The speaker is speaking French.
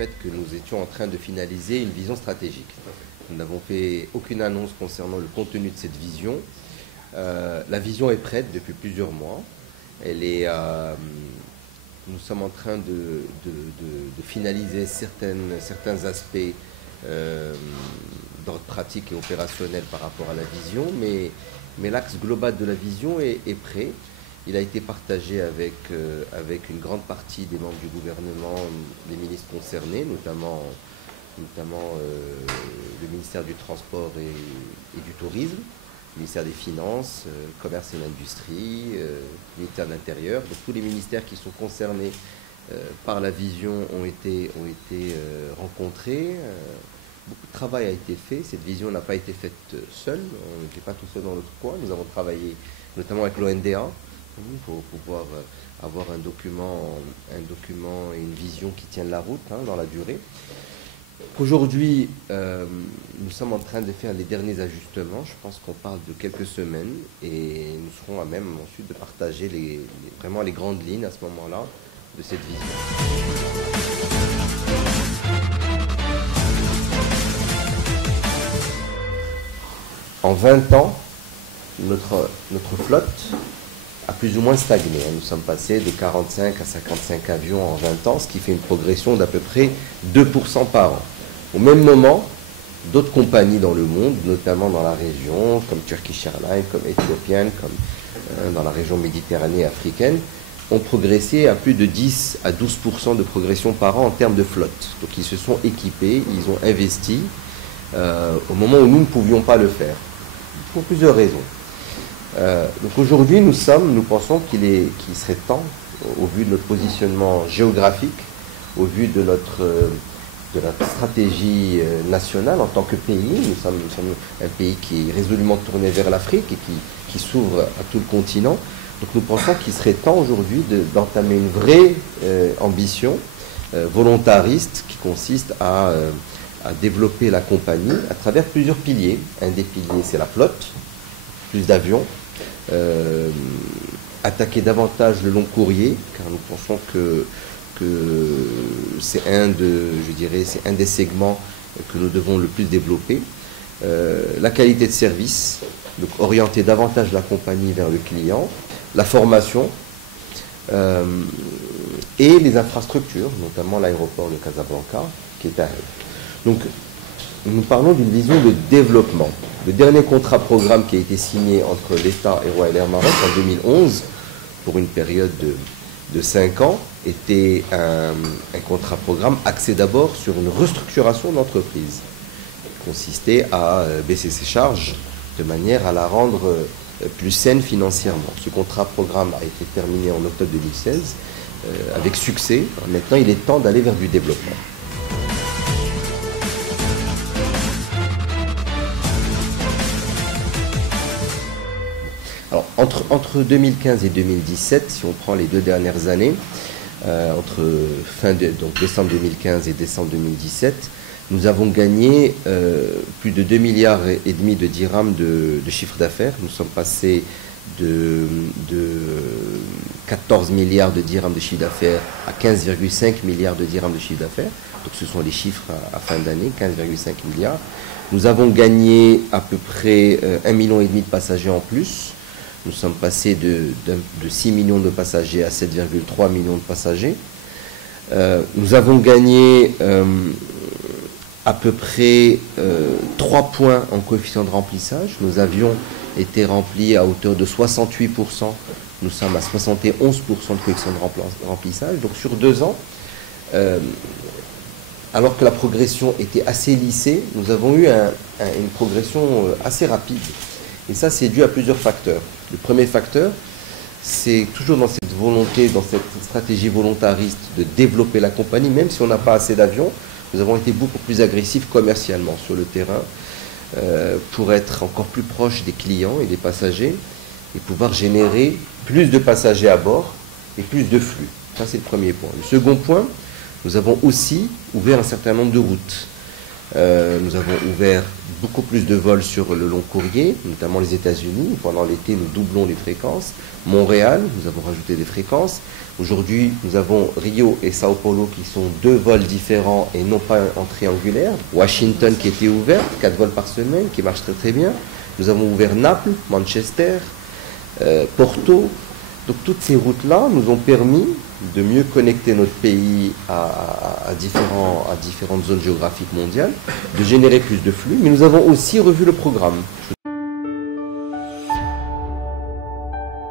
fait que nous étions en train de finaliser une vision stratégique. Nous n'avons fait aucune annonce concernant le contenu de cette vision. La vision est prête depuis plusieurs mois. Nous sommes en train de finaliser certains aspects d'ordre pratique et opérationnel par rapport à la vision, mais l'axe global de la vision est prêt. Il a été partagé avec une grande partie des membres du gouvernement, des ministres concernés, notamment le ministère du Transport et du Tourisme, le ministère des Finances, Commerce et l'Industrie, le ministère de l'Intérieur. Donc tous les ministères qui sont concernés par la vision ont été rencontrés. Beaucoup de travail a été fait. Cette vision n'a pas été faite seule. On n'était pas tout seul dans notre coin. Nous avons travaillé notamment avec l'ONDA pour pouvoir avoir un document et une vision qui tiennent la route dans la durée. Aujourd'hui, nous sommes en train de faire les derniers ajustements. Je pense qu'on parle de quelques semaines et nous serons à même ensuite de partager vraiment les grandes lignes à ce moment-là de cette vision. En 20 ans, notre flotte a plus ou moins stagné. Nous sommes passés de 45 à 55 avions en 20 ans, ce qui fait une progression d'à peu près 2% par an. Au même moment, d'autres compagnies dans le monde, notamment dans la région, comme Turkish Airlines, comme Ethiopian, comme dans la région méditerranée africaine, ont progressé à plus de 10 à 12% de progression par an en termes de flotte. Donc ils se sont équipés, ils ont investi au moment où nous ne pouvions pas le faire, pour plusieurs raisons. Donc aujourd'hui, nous pensons qu'il serait temps, au vu de notre positionnement géographique, au vu de notre stratégie nationale en tant que pays. Nous sommes un pays qui est résolument tourné vers l'Afrique et qui s'ouvre à tout le continent. Donc nous pensons qu'il serait temps aujourd'hui d'entamer une vraie ambition volontariste qui consiste à développer la compagnie à travers plusieurs piliers. Un des piliers, c'est la flotte, plus d'avions, attaquer davantage le long courrier, car nous pensons que c'est un des segments que nous devons le plus développer. La qualité de service, donc orienter davantage la compagnie vers le client, la formation et les infrastructures, notamment l'aéroport de Casablanca, qui est à elle. Donc, nous parlons d'une vision de développement. Le dernier contrat-programme qui a été signé entre l'État et Royal Air Maroc en 2011, pour une période de 5 ans, était un contrat-programme axé d'abord sur une restructuration d'entreprise, qui consistait à baisser ses charges de manière à la rendre plus saine financièrement. Ce contrat-programme a été terminé en octobre 2016 avec succès. Maintenant, il est temps d'aller vers du développement. Alors, entre 2015 et 2017, si on prend les 2 dernières années, entre donc décembre 2015 et décembre 2017, nous avons gagné plus de 2,5 milliards de dirhams de chiffre d'affaires. Nous sommes passés de 14 milliards de dirhams de chiffre d'affaires à 15,5 milliards de dirhams de chiffre d'affaires. Donc ce sont les chiffres à fin d'année, 15,5 milliards. Nous avons gagné à peu près 1,5 million de passagers en plus. Nous sommes passés de 6 millions de passagers à 7,3 millions de passagers. Nous avons gagné à peu près 3 points en coefficient de remplissage. Nos avions étaient remplis à hauteur de 68%. Nous sommes à 71% de coefficient de remplissage. Donc sur 2 ans, alors que la progression était assez lissée, nous avons eu une progression assez rapide. Et ça, c'est dû à plusieurs facteurs. Le premier facteur, c'est toujours dans cette volonté, dans cette stratégie volontariste de développer la compagnie, même si on n'a pas assez d'avions, nous avons été beaucoup plus agressifs commercialement sur le terrain pour être encore plus proches des clients et des passagers et pouvoir générer plus de passagers à bord et plus de flux. Ça, c'est le premier point. Le second point, nous avons aussi ouvert un certain nombre de routes. Nous avons ouvert beaucoup plus de vols sur le long courrier, notamment les États-Unis. Pendant l'été, nous doublons les fréquences. Montréal, nous avons rajouté des fréquences. Aujourd'hui, nous avons Rio et Sao Paulo qui sont 2 vols différents et non pas en triangulaire. Washington qui était ouvert, 4 vols par semaine, qui marche très très bien. Nous avons ouvert Naples, Manchester, Porto. Donc toutes ces routes-là nous ont permis de mieux connecter notre pays à différentes zones géographiques mondiales, de générer plus de flux, mais nous avons aussi revu le programme.